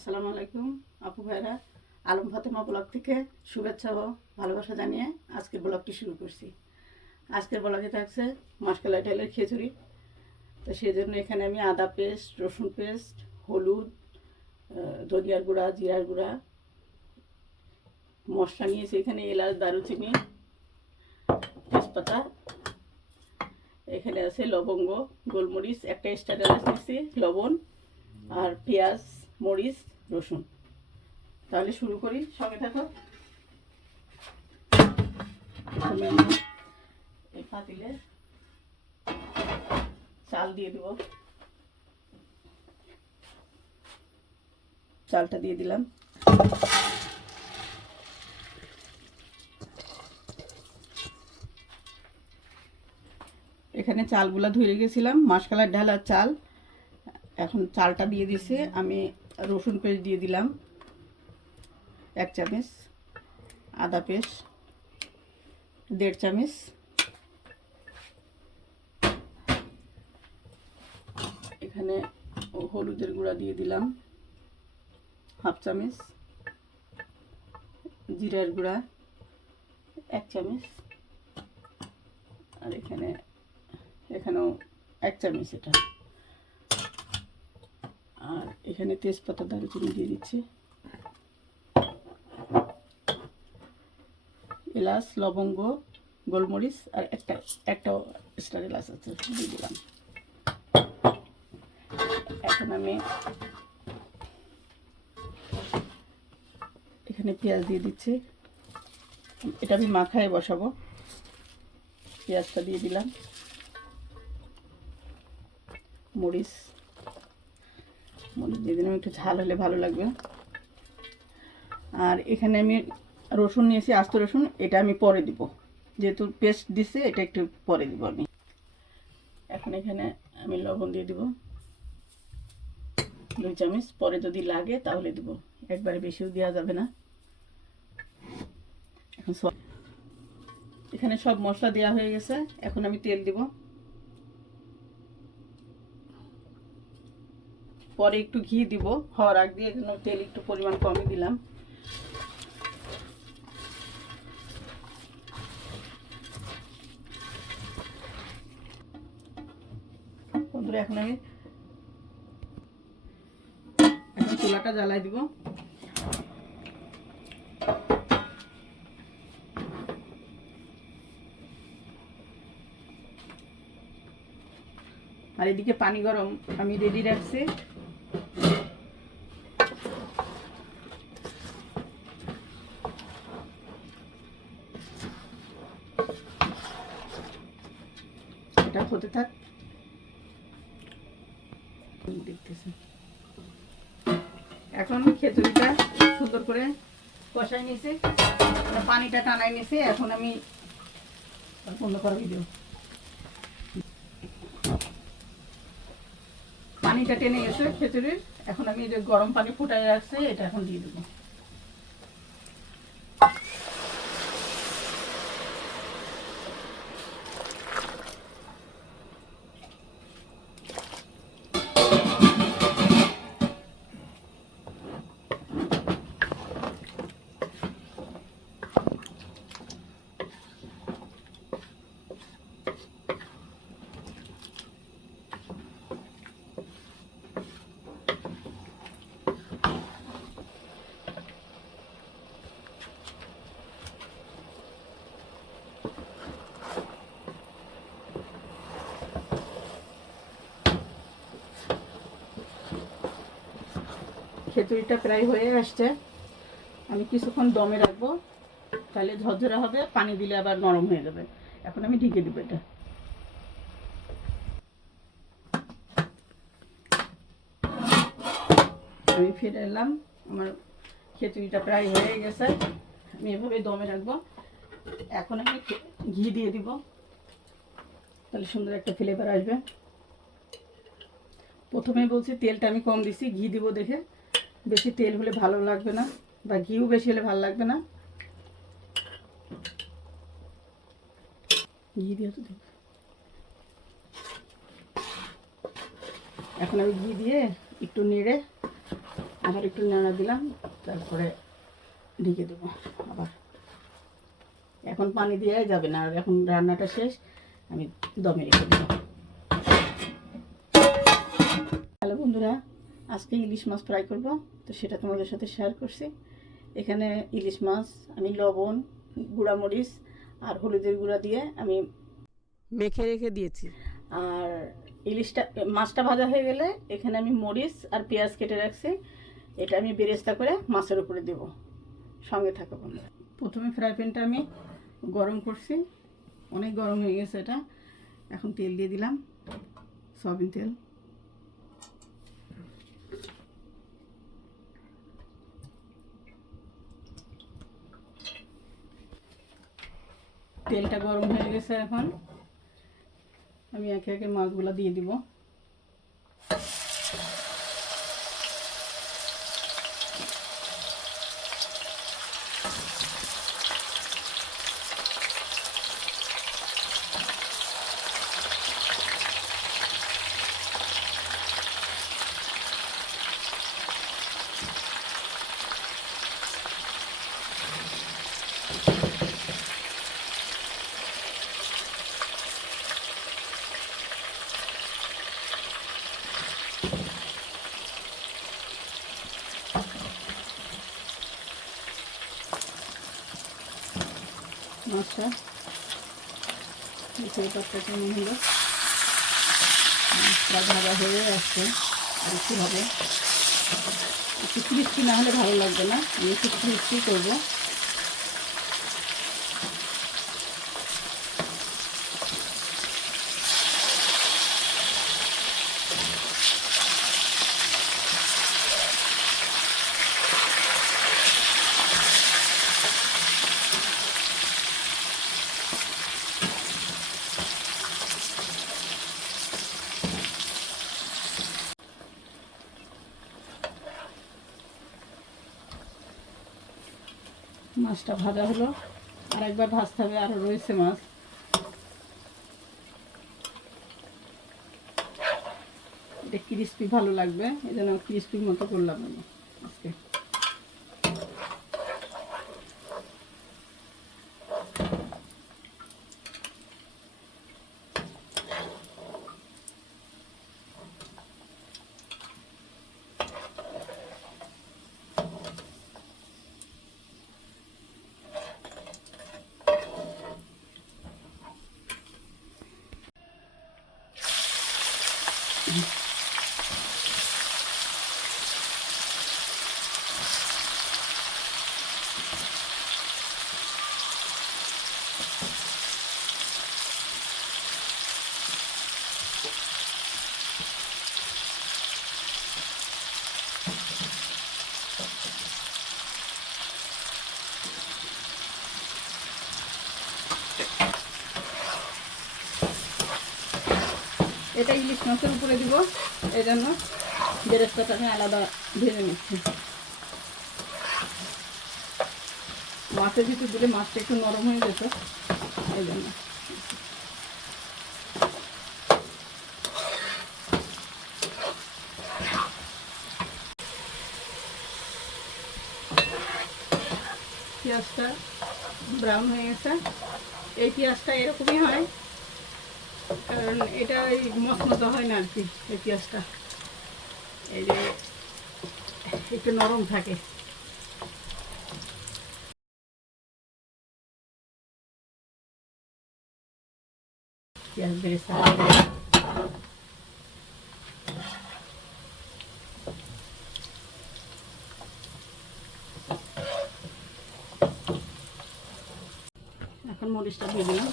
আসসালামু আলাইকুম আপু ভাইরা, আলম ফাতেমা ব্লগ থেকে শুভেচ্ছা ও ভালোবাসা জানিয়ে আজকের ব্লগটি শুরু করছি। আজকের ব্লগে থাকছে মাসকলাই ডালের খিচুড়ি। তো সেই জন্য এখানে আমি আদা পেস্ট, রসুন পেস্ট, হলুদ, ধনিয়ার গুঁড়া, জিরার গুঁড়া, মশলা নিয়েছি। এখানে এলাচ, দারুচিনি, তেজপাতা, এখানে আছে লবঙ্গ, গোলমরিচ, একটা এক্সট্রা এলাচ নিয়েছি, লবণ আর পেঁয়াজ, মরিচ, রসুন। তাহলে শুরু করি, সঙ্গে থাকো। প্রথমে আমি এই পাতিলে চাল দিয়ে দেব। চালটা দিয়ে দিলাম। এখানে চালগুলা ধুয়ে গেছিলাম, মাসকলাই ডাল আর চাল। এখন চালটা দিয়ে দিছে। আমি রসুন পেস্ট দিয়ে দিলাম 1 চামচ, আদা পেস্ট 1.5 চামচ, এখানে হলুদের গুঁড়া দিয়ে দিলাম 1/2 চামচ, জিরার গুঁড়া 1 চামচ, আর এখানেও 1 চামচ এটা। আর এখানে তেজপাতা, দারুচিনি দিয়ে দিচ্ছি, এলাচ, লবঙ্গ, গোলমরিচ আর একটা স্টার এলাচ আছে, দিয়ে দিলাম। এখন আমি এখানে পেঁয়াজ দিয়ে দিচ্ছি। এটা আমি মাখায় বসাবো। পেঁয়াজটা দিয়ে দিলাম, মরিচ দিয়ে দিলাম, একটু ঝাল হলে ভালো লাগবে। আর এখানে আমি রসুন নিয়েছি, আস্ত রসুন, এটা আমি পরে দিব, যেহেতু পেস্ট দিছে এটা একটু পরে দিব আমি। এখন এখানে আমি লবণ দিয়ে দিব 2 চামচ, পরে যদি লাগে তাহলে দিব, একবারে বেশিও দেওয়া যাবে না। এখন এখানে সব মশলা দেওয়া হয়ে গেছে। এখন আমি তেল দিব, পরে একটু ঘি দিব, হওয়ার আগ দিয়ে তেল একটু পরিমাণ কমই দিলাম। বন্ধুরা, এখন চুলাটা জ্বালাই দিব। আর এদিকে পানি গরম আমি রেডি রাখছি। এটা হতে থাক, দেখতেছি। এখন খিচুড়িটা সুন্দর করে কষাই নিয়েছি, পানিটা টানাই নিয়েছি। এখন আমি বন্ধ করা ভিডিও, পানিটা টেনে গেছে খিচুড়ির। এখন আমি যে গরম পানি ফুটাই রাখছি এটা এখন দিয়ে দেবো। খিচুড়িটা প্রায় হয়ে আসছে। আমি কিছুক্ষণ দমে রাখবো, তাহলে ঝরঝরা হবে, পানি দিলে আবার নরম হয়ে যাবে। এখন আমি ঢেকে দেবো এটা। আমি ফিরে এলাম, আমার খিচুড়িটা প্রায় হয়ে গেছে। আমি এভাবে দমে রাখবো। এখন আমি ঘি দিয়ে দিব, তাহলে সুন্দর একটা ফ্লেভার আসবে। প্রথমে বলছি তেলটা আমি কম দিছি, ঘি দিব দেখে। বেশি তেল হলে ভালো লাগবে না, বা ঘিও বেশি হলে ভালো লাগবে না। ঘি দিয়ে তো দেখ। এখন আমি ঘি দিয়ে একটু নেড়ে আবার একটু নাড়া দিলাম, তারপরে ঢেকে দেবো আবার। এখন পানি দেওয়াই যাবে না, আর এখন রান্নাটা শেষ, আমি দমে রেখে দেবো। হ্যালো বন্ধুরা, আজকে ইলিশ মাছ ফ্রাই করব, তো সেটা তোমাদের সাথে শেয়ার করছি। এখানে ইলিশ মাছ আমি লবণ, গুঁড়ামরিচ আর হলুদের গুঁড়া দিয়ে আমি মেখে রেখে দিয়েছি। আর মাছটা ভাজা হয়ে গেলে এখানে আমি মরিচ আর পেঁয়াজ কেটে রাখছি, এটা আমি বেরেস্তা করে মাছের উপরে দেব। সঙ্গে থাকো বন্ধুরা। প্রথমে ফ্রাই প্যানটা আমি গরম করছি, অনেক গরম হয়ে গেছে এটা। এখন তেল দিয়ে দিলাম, সয়াবিন তেল। তেলটা গরম হয়ে গেছে, এখন আমি একে একে মাছগুলো দিয়ে দিব। মাছটা সেই পাতটা কেমন হলো, মাছটা ভাজা হয়ে আসছে, আর একটু হবে। একটু ক্রিস্পি না হলে ভালো লাগবে না, আমি একটু ক্রিস্পি করবো। মাছটা ভাজা হলো, আর একবার ভাজতে হবে, আরও রয়েছে মাছ। এটা ক্রিস্পি ভালো লাগবে, এই জন্য ক্রিস্পির মতো করলাম আমি আজকে। এটা ইলিশ মাছের উপরে দিব, এই জন্য বেরেস্তাটা আমি আলাদা ভেজে নিচ্ছি। মাছের ভিতর দিলে মাছটা একটু নরম হয়ে যেত, এই জন্য। পেঁয়াজটা ব্রাউন হয়ে গেছে, এই পেঁয়াজটা এরকমই হয়, কারণ এটা এই মচমচা হয় না আর কি। এই পেঁয়াজটা এই যে একটু নরম থাকে। পেঁয়াজ বেরেস্তা এখন মরিচটা দিয়ে দিলাম।